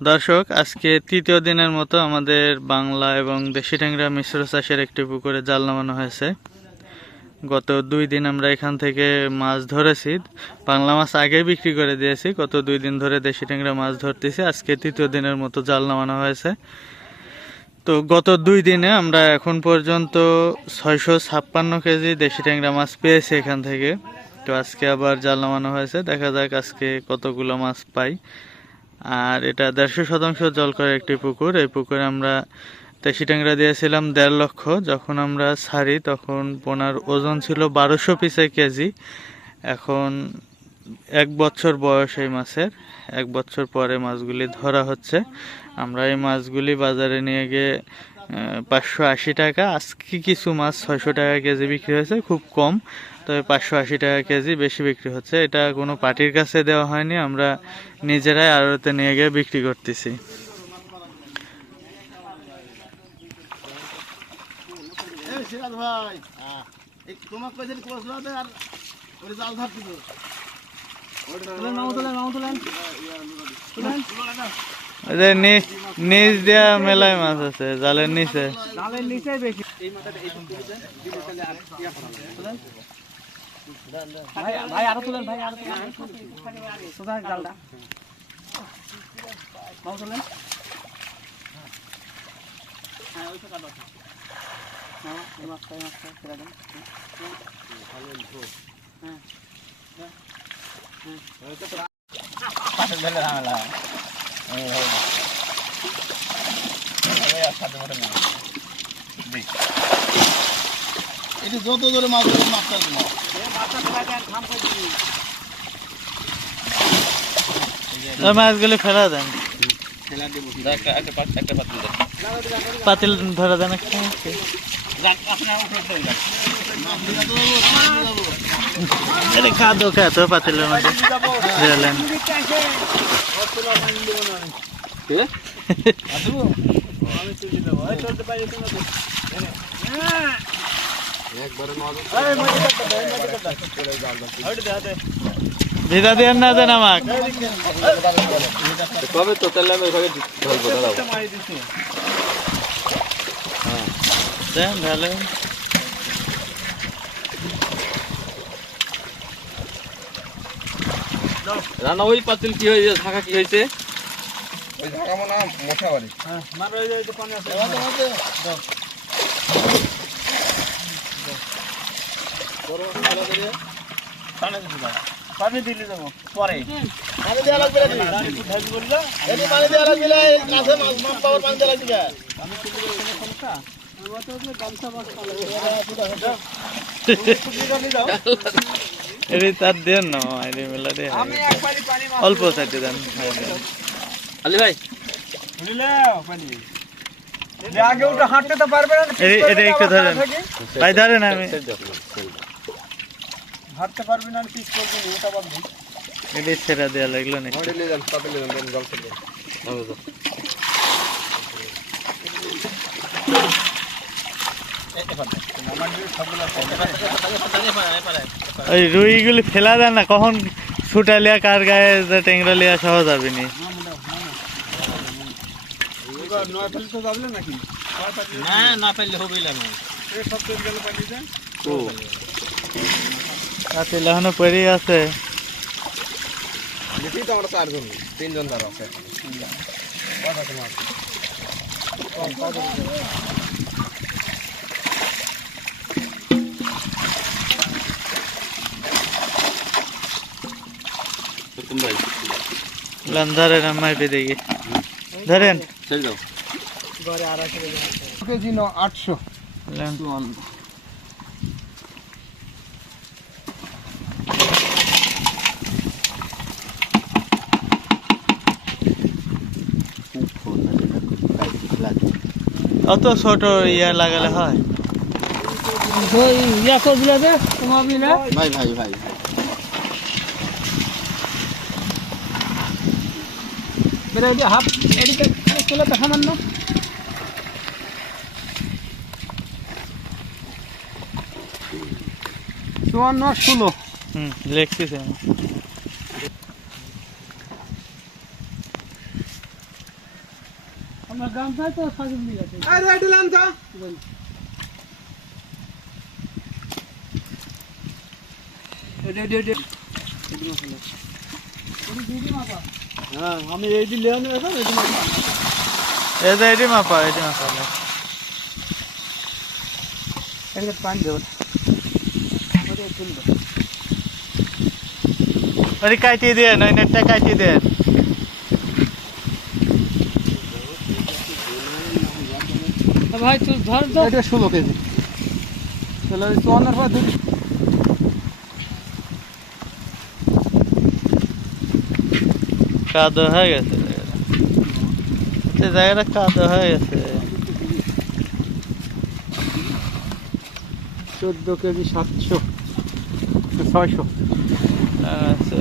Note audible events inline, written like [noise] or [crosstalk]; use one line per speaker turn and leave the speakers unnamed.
দর্শক, আজকে তৃতীয় দিনের মতো আমাদের বাংলা এবং দেশি ট্যাংরা মিশ্র চাষের একটি পুকুরে জাল নামানো হয়েছে। গত দুই দিন আমরা এখান থেকে মাছ ধরেছি। বাংলা মাছ আগে বিক্রি করে দিয়েছি। গত দুই দিন ধরে দেশি ট্যাংরা মাছ ধরতেছি। আজকে তৃতীয় দিনের মতো জাল নামানো হয়েছে। তো গত দুই দিনে আমরা এখন পর্যন্ত ছয়শো ছাপ্পান্ন কেজি দেশি ট্যাংরা মাছ পেয়েছি এখান থেকে। তো আজকে আবার জাল নামানো হয়েছে। দেখা যাক আজকে কতগুলো মাছ পাই। আর এটা দেড়শো শতাংশ জল করে একটি পুকুর। এই পুকুরে আমরা দেশি ট্যাংরা দিয়েছিলাম দেড় লক্ষ। যখন আমরা ছাড়ি, তখন পোনার ওজন ছিল বারোশো পিসে কেজি। এখন এক বছর বয়স এই মাছের। এক বছর পরে মাছগুলি ধরা হচ্ছে। আমরা এই মাছগুলি বাজারে নিয়ে গিয়ে পাঁচশো আশি টাকা, আজকে কিছু মাছ ছয়শো টাকা কেজি বিক্রি হয়েছে, খুব কম। তবে পাঁচশো আশি টাকা কেজি বেশি বিক্রি হচ্ছে। এটা কোনো পার্টির কাছে দেওয়া হয়নি আমরা নিজেরাই আড়তে নিয়ে গিয়ে বিক্রি করতেছি। নিচ দিয়া মেলায় মাছ আছে জালের নিচে।
ভাই আরও তুলেন ভাই আরও তুলেন সোজা জালটা মাও তুলেন হ্যাঁ ওইটা কাটো হ্যাঁ এই মাছটা এই মাছটা ছেড়ে দেন হ্যাঁ
হয়ে গেছে। এই একসাথে মোটে না। দিই। এটি যত ধরে মাছ ধরে মাছটা
মাছগুলি ফেলা দেন।
পাতিল
ধরা দেন একটা। খাদ্য খাতো পাতিলের মধ্যে। [laughs]
আমি চলতে পারি
ভিজা দিয়ে না দেন আমাক।
কবে তো তাহলে আমি ওইভাবে ধরবো দাঁড়াও।
দেন ভালো
রান্না ওই পাতিল কি হয়েছে? থাকা কি হয়েছে? ওই ঢাকা মনে মশা বাড়ি
হ্যাঁ মারো এই যে পানি আছে। পানি দিলে দেবো পরে
পানি দেওয়া লাগবে না
ভাজি বলল
এটি পানি দেওয়া লাগবে কাছে মাছ মাছ পাওয়ার পানি দেওয়া লাগবে
আমি তুলে সমস্যা আমার তো গামছা মাছ
এটি তার দেন না এটি মেলা
আমি পানি
অল্প সাইডে দেন হ্যাঁ,
আলি ভাই।
পানি আগে ওটা হাঁটতে তো পারবে না
এটা একটু ধরেন। ভাই ধরেন আমি।
হাঁটতে পারবি না পিস করবি না ওটা পারবি
এটি ছেড়া দেওয়া লাগল না ওই রুইগুলি ফেলা দেন না কখন ছুটালিয়া কার গায়ে যে টেংরা লিয়া সহজ যাবে নি
নয় ফেলে নাকি
না না পাইলে হবে না
সব তেল গেলে পানি দেন
কাতিল এখনও পড়ে আছে।
বেশি তো আমরা চারজন তিনজন ধরো আছে ভাই
লাম ধরেন আমি মাইপে দেখি ধরেন।
চলে যাও।
ঘরে আড়াইশো কেজি মাছ
কেজি ন আটশো।
অত ছোট ইয়া লাগালে হয়।
ইয়া করে দিলে বে তোমার
ভাই ভাই ভাই
হাফ এদিকে চলে তো সামান্য। চুয়ান্ন ষোলো।
হুম লিখতেছি
আমার গান চাই তো সাজুন দিয়ে গেছে আরে দিলাম তো হ্যাঁ আমি এই দিলে আমি এখন এই দিলাম
এই যে এটি মাপা এটি মাপা
এদিকে পানি দেবো ওটা তুলবো
ওই কাটিয়ে দেন ওই নেটটা কাটিয়ে দেন
ভাই তুই ধর তো এটা ষোলো কেজি। তাহলে ওই চুয়ান্নর পর দুই।
কাদো হয়ে গেছে। জায়গাটা কাদো হয়ে গেছে।
চোদ্দ কেজি সাতশো ছয়শো।
আচ্ছা।